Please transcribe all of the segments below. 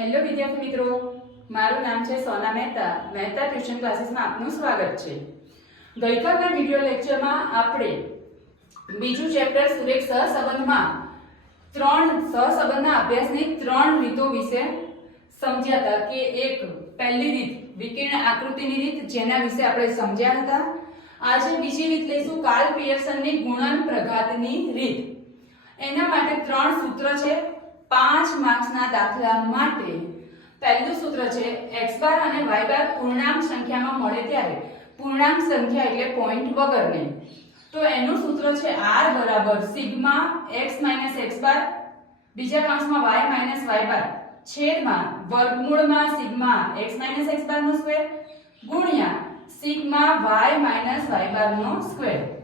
Hello વિદ્યાર્થી મિત્રો. મારું નામ છે સોના મહેતા. મહેતા ટ્યુશન ક્લાસીસમાં આપનું સ્વાગત છે. ગઈકાલના વિડિયો લેક્ચરમાં આપણે બીજું ચેપ્ટર સુરેખ સહસંબંધમાં ત્રણ સહસંબંધના અભ્યાસની ત્રણ રીતો વિશે સમજ્યા હતા કે એક, પહેલી રીત, વિકર્ણ આકૃતિની રીત, જેના વિશે આપણે સમજ્યા હતા. આજે બીજી રીત લઈશું કાર્લ પિયર્સનની ગુણન પ્રઘાતની રીત. એના માટે ત્રણ સૂત્ર છે. પાંચ માર્ક્સના દાખલા માટે પહેલું સૂત્ર છે x બાર અને y બાર પૂર્ણાંક સંખ્યામાં મળે ત્યારે પૂર્ણાંક સંખ્યા એટલે પોઈન્ટ વગરની. તો એનું સૂત્ર છે r બરાબર સિગ્મા x x બાર બીજા કૌંસમાં y y બાર. છેદમાં વર્ગમૂળમાં સિગ્મા x x બાર નો સ્ક્વેર ગુણ્યા sigma y y bar square.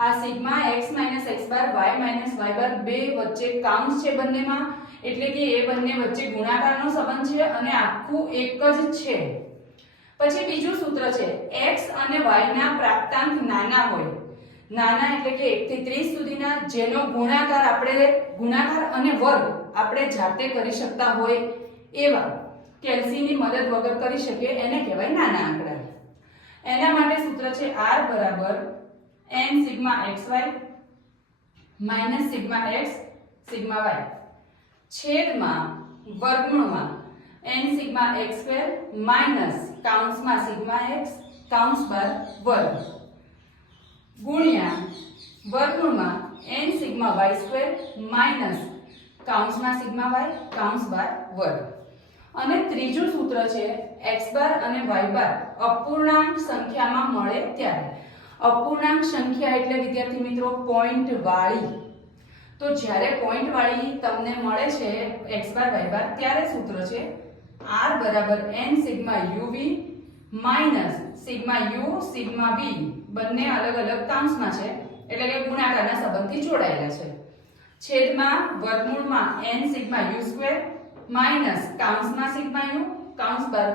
આ sigma x x bar y y bar બે વચ્ચે કાઉન્સ છે બંનેમાં. એટલે કે એ બંને વચ્ચે ગુણાકારનો સંબંધ છે અને આખું એક જ છે. પછી બીજું સૂત્ર છે, x અને y ના પ્રાપ્તાંક નાના હોય. નાના એટલે કે 1 થી 30 સુધીના, જેનો ગુણાકાર આપણે, ગુણાકાર અને વર્ગ આપણે જાતે કરી શકતા હોય એવા. કેલ્સીની મદદ વગર કરી શકીએ, એને કહેવાય નાના આંકડા. એના માટે સૂત્ર છે, r બરાબર n sigma y minus sigma x sigma y છેદમાં વર્ગમૂળમાં n sigma x square minus કાઉન્સમાં sigma x કાઉન્સ બાર વર્ગ. ગુણ્યા વર્ગમૂળમાં n sigma y square minus કાઉન્સમાં sigma y કાઉન્સ બાર વર્ગ. અને ત્રીજું સૂત્ર છે એક્સ બાર અને વાય બાર. અપૂર્ણાંક સંખ્યામાં મળે ત્યારે. અપૂર્ણાંક સંખ્યા એટલે, વિદ્યાર્થી મિત્રો પોઈન્ટ વાળી. તો જ્યારે પોઈન્ટ વાળી તમને મળે છે x બાર y બાર ત્યારે સૂત્ર છે r બરાબર n sigma uv minus sigma u sigma v. બંને અલગ અલગ કાઉન્સમાં છે, એટલે કે ગુણાકારના સંબંધથી જોડાયેલા છે. છેદમાં વર્ગમૂળમાં n sigma u square minus કાઉન્સમાં sigma u કાઉન્સ બાર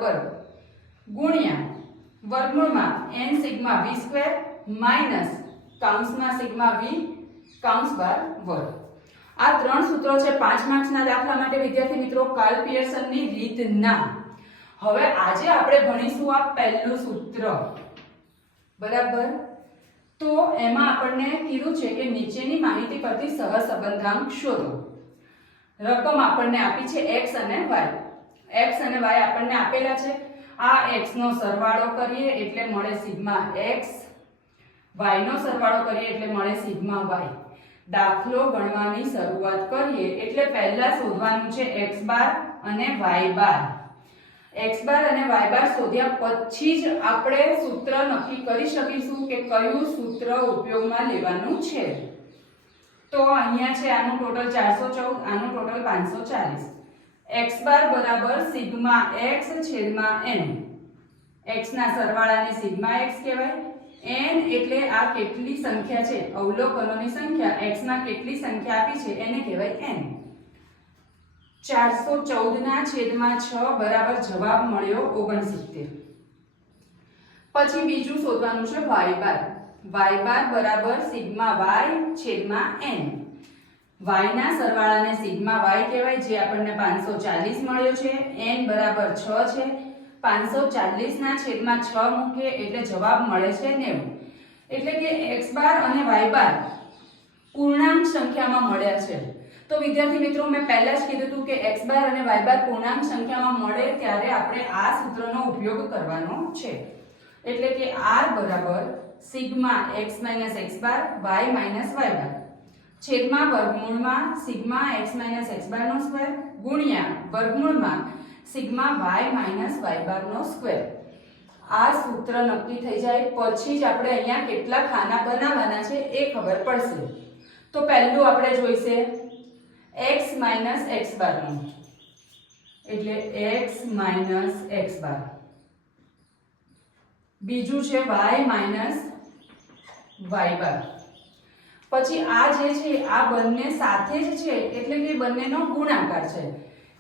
ગુણ્યા વર્ગમૂળમાં n sigma v square minus કાઉન્સમાં sigma v કાઉન્સ બાર વર્ગ. આ ત્રણ સૂત્રો છે પાંચ માર્ક્સના દાખલા માટે, વિદ્યાર્થી મિત્રો, કાર્લ પિયર્સનની રીતના. હવે આજે આપણે ભણીશું આ પહેલું સૂત્ર. બરાબર? તો એમાં આપણને કીધું છે કે નીચેની માહિતી પરથી સહસંબંધાંક શોધો. રકમ આપણને આપી છે x અને y x અને y આપણને આપેલા છે. આ x નો સરવાળો કરીએ એટલે મળે સિગ્મા x y નો સરવાળો કરીએ એટલે મળે સિગ્મા y દાખલો ગણવાની શરૂઆત કરીએ એટલે પહેલા શોધવાનું છે x બાર અને y બાર. x બાર અને y બાર શોધ્યા પછી જ આપણે સૂત્ર નક્કી કરી શકીશું કે કયું સૂત્ર ઉપયોગમાં લેવાનું છે. તો અહીંયા છે આનું ટોટલ 414 આનું ટોટલ 540 x બાર બરાબર સિગ્મા x છેદમાં n x ના સરવાળાને સિગ્મા x કહેવાય. N એટલે આ કેટલી સંખ્યા છે? અવલોકનોની સંખ્યા એક્સ ના કેટલી સંખ્યા આપી છે? એને કહેવાય એન ચારસો ચૌદ ના છેદમાં છ બરાબર જવાબ મળ્યો 69 પછી બીજું શોધવાનું છે વાય બાર વાય બાર બરાબર સિગ્મા વાય છેદમાં એન વાયના સરવાળાને સિગ્મા વાય કહેવાય, જે આપણને 540 મળ્યો છે. એન બરાબર છ છે. 540 ચાલીસના છેદમાં છ મૂકીએ એટલે જવાબ મળે છે 90 એટલે કે એક્સ બાર અને વાય બાર પૂર્ણાંક સંખ્યામાં મળ્યા છે. તો વિદ્યાર્થી મિત્રો, મેં પહેલાં જ કીધું હતું કે એક્સ બાર અને બાર પૂર્ણાંક સંખ્યામાં મળે ત્યારે આપણે આ સૂત્રનો ઉપયોગ કરવાનો છે. એટલે કે r બરાબર sigma minus x bar, y minus y bar. છેદમાં વર્ગમૂળમાં સિગ્મા x x બાર નો સ્ક્વેર ગુણ્યા વર્ગમૂળમાં સિગ્મા વાય માઇનસ વાય બારનો સ્ક્વેર આ સૂત્ર નક્કી થઈ જાય, પછી જ આપણે અહીંયા કેટલા ખાના બનાવવાના છે એ ખબર પડશે. તો પહેલું આપણે જોઈશે x માઇનસ એક્સ બારનું એટલે x એક્સ બાર બીજું છે y વાય બાર પછી આ જે છે, આ બંને સાથે જ છે, એટલે કે બંનેનો ગુણાકાર છે.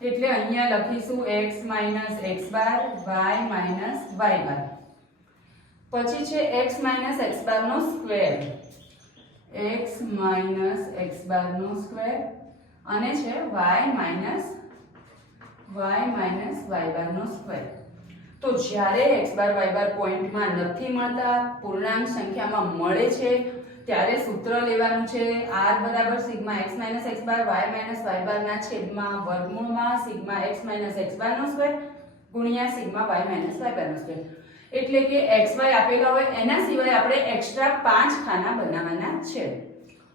એટલે અહીંયા લખીશું x x bar y minus y bar પછી છે x માઇનસ બાર નો સ્ક્વેર x માઇનસ બાર નો સ્ક્વેર અને છે y વાય માઇનસ વાય બારનો સ્ક્વેર તો જ્યારે એક્સ બાર વાય બાર પોઈન્ટમાં નથી મળતા, પૂર્ણાંક સંખ્યામાં મળે છે ત્યારે સૂત્ર લેવાનું છે. R બરાબર sigma x minus x bar y minus y બારના છેદમાં વર્ગમૂળમાં સિગ્મા x માઇનસ x બારનો સ્ક્વેર ગુણ્યા સિગ્મા y માઇનસ y બારનો સ્ક્વેર. એટલે કે xy આપેલા હોય, એના સિવાય આપણે એક્સ્ટ્રા પાંચ ખાના બનાવવાના છે.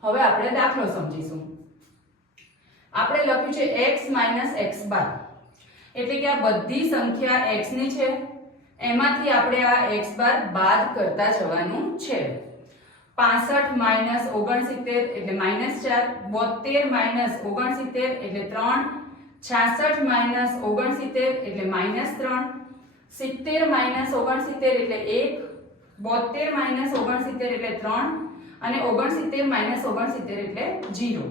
હવે આપણે દાખલો સમજીશું. આપણે લખ્યું છે x માઇનસ x બાર. એટલે કે આ બધી સંખ્યા x ની છે. એમાંથી આપણે આ x બાર બાદ કરતા જવાનું છે. પાસઠ માઇનસ ઓગણસિત્તેર એટલે માઇનસ ચાર બોતેર માઇનસ ઓગણસિત્તેર એટલે ત્રણ, છાસઠ માઇનસ ઓગણસિત્તેર એટલે માઇનસ ત્રણ, સિત્તેર માઇનસ ઓગણસિત્તેર એટલે એક બોતેર માઇનસ ઓગણસિત્તેર એટલે ત્રણ અને ઓગણસિત્તેર માઇનસ ઓગણસિત્તેર એટલે જીરો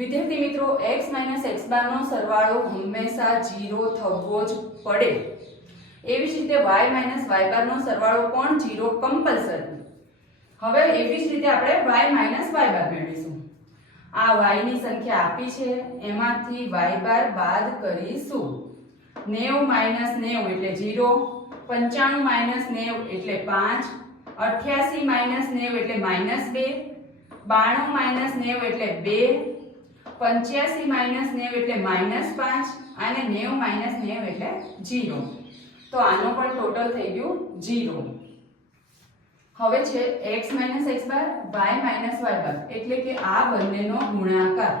વિદ્યાર્થી મિત્રો, એક્સ માઇનસ એક્સ બારનો સરવાળો હંમેશા જીરો થવો જ પડે. એવી જ રીતે વાય માઇનસ વાય બારનો સરવાળો પણ જીરો કમ્પલસરી. હવે એવી જ રીતે આપણે y માઇનસ y બાર મેળવીશું. આ y ની સંખ્યા આપી છે. એમાંથી y બાર બાદ કરીશું. 90 માઇનસ 90 એટલે 0 95 માઇનસ 90 એટલે 5 88 માઇનસ 90 એટલે માઇનસ 2 92 માઇનસ 90 એટલે બે, પંચ્યાસી માઇનસ નેવ એટલે માઇનસ પાંચ અને નેવું માઇનસ નેવ એટલે જીરો તો આનો પણ ટોટલ થઈ ગયું જીરો હવે છે x x bar y y bar એટલે કે આ બંનેનો ગુણાકાર.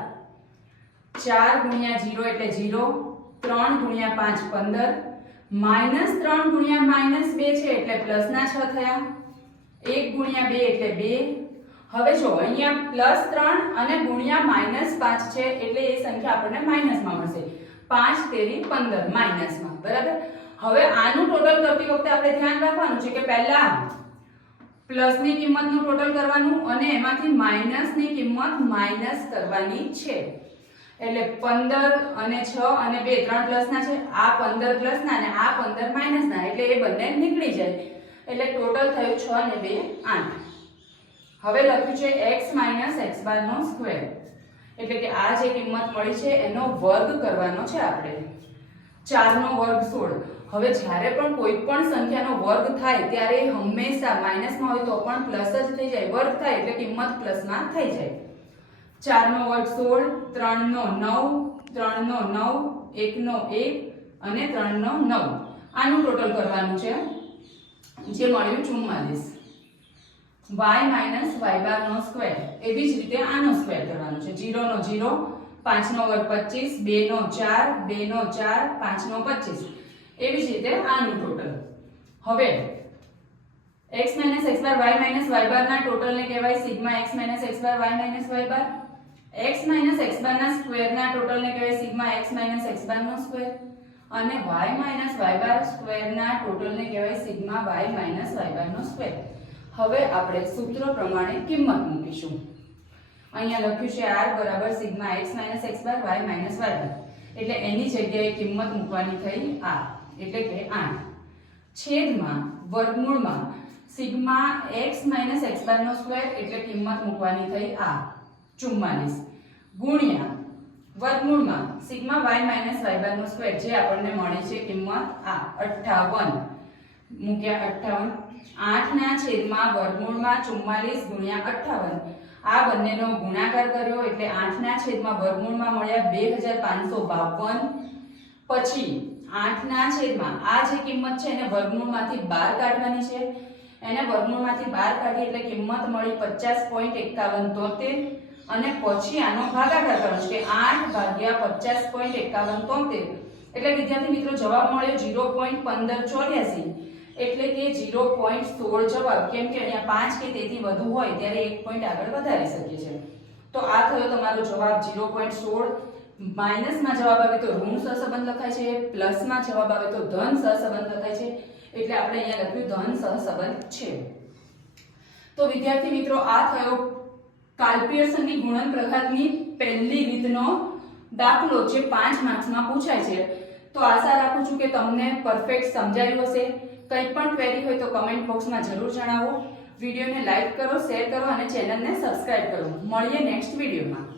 ચાર ગુણ્યા જીરો એટલે જીરો ત્રણ ગુણ્યા પાંચ પંદર. માઇનસ ત્રણ ગુણ્યા માઇનસ બે છે એટલે પ્લસના છ થયા. એક ગુણ્યા બે એટલે બે. હવે જો અહીંયા પ્લસ ત્રણ અને ગુણ્યા માઇનસ પાંચ છે એટલે એ સંખ્યા આપણને માઇનસમાં મળશે. પાંચ તેરી પંદર, માઇનસમાં. બરાબર? હવે આનું ટોટલ કરતી વખતે આપણે ધ્યાન રાખવાનું છે કે પહેલા પ્લસની કિંમતનું ટોટલ કરવાનું અને એમાંથી માઇનસની કિંમત માઇનસ કરવાની છે. એટલે પંદર અને છ અને બે, ત્રણ પ્લસના છે, આ પંદર પ્લસના અને આ પંદર માઇનસના એટલે એ બંને નીકળી જાય. એટલે ટોટલ થયું છ અને બે આઠ. હવે લખ્યું છે એક્સ માઇનસ એક્સ બારનો સ્ક્વેર. એટલે કે આ જે કિંમત મળી છે, એનો વર્ગ કરવાનો છે આપણે. ચારનો વર્ગ સોળ. હવે જ્યારે પણ કોઈ પણ સંખ્યાનો વર્ગ થાય, ત્યારે હંમેશા માઇનસમાં હોય તો પણ પ્લસ જ થઈ જાય. વર્ગ થાય એટલે કિંમત પ્લસમાં થઈ જાય. ચારનો વર્ગ સોળ, ત્રણનો નવ ત્રણનો નવ, એકનો એક અને ત્રણનો નવ. આનું ટોટલ કરવાનું છે, જે મળ્યું ચુમ્માલીસ. વાય માઇનસ વાય બારનો સ્ક્વેર એવી જ રીતે આનો સ્ક્વેર કરવાનો છે. 0 નો 0 5 નો વર્ગ 25 2 નો 4 2 નો 4 5 નો 25 એવી જ રીતે આનું ટોટલ હવે, x minus x bar y minus y total ટોટલને કહેવાય sigma x minus x bar y minus y bar x minus x ના સ્ક્વેરના ટોટલને કહેવાય સિગ્મા x માઇનસ x બારનો સ્ક્વેર અને y માઇનસ y બાર સ્ક્વેરના ટોટલને કહેવાય સિગ્મા y માઇનસ y બારનો સ્ક્વેર હવે આપણે સૂત્ર પ્રમાણે કિંમત મૂકીશું. અહીંયા લખ્યું છે r બરાબર sigma x minus x bar y minus bar એટલે એની જગ્યાએ કિંમત મૂકવાની થઈ r એટલે કે 8 છેદમાં વર્ગમૂળમાં sigma x minus x bar નો સ્ક્વેર એટલે કિંમત મૂકવાની થઈ આ 44 ગુણ્યા વર્ગમૂળમાં sigma y minus y bar નો સ્ક્વેર જે આપણને મળે છે કિંમત આ 58 મૂક્યા 58 8 ના છેદમાં વર્ગમૂળમાં 44 ગુણ્યા 58 આ બંનેનો ગુણાકાર કર્યો એટલે 8 ના છેદમાં વર્ગમૂળમાં મળ્યા 2552 પછી 8 ના છેદમાં આ જે કિંમત છે એને વર્ગમૂળમાંથી બહાર કાઢવાની છે. એને વર્ગમૂળમાંથી બહાર કાઢી એટલે કિંમત મળી 50.5173 અને પછી આનો ભાગાકાર કરવાનો છે 8 ભાગ્યા 50.5173 એટલે વિદ્યાર્થી મિત્રો જવાબ મળ્યો 0.1584 એટલે કે 0.16 જવાબ. કેમ કે અહીંયા 5 કે તેથી વધુ હોય ત્યારે એક પોઈન્ટ આગળ વધારી શકીએ છીએ. તો આ થયો તમારો જવાબ 0.16 માઇનસમાં જવાબ આવે તો ઋણ સહસંબંધ લખાય છે. પ્લસમાં જવાબ આવે તો ધન સહસંબંધ લખાય છે. એટલે આપણે અહીંયા લખ્યું ધન સહસંબંધ છે. તો વિદ્યાર્થી મિત્રો, આ થયો કાલ્પિયર્સનની ગુણન પ્રઘાતની પહેલી રીતનો દાખલો જે પાંચ માર્ક્સમાં પૂછાય છે. તો આશા રાખું છું કે તમને પરફેક્ટ સમજાયું હશે. કંઈ પણ ક્વેરી હોય તો કમેન્ટ બોક્સમાં જરૂર જણાવો. વિડીયોને લાઇક કરો શેર કરો અને ચેનલને સબસ્ક્રાઇબ કરો. મળીએ નેક્સ્ટ વિડીયોમાં.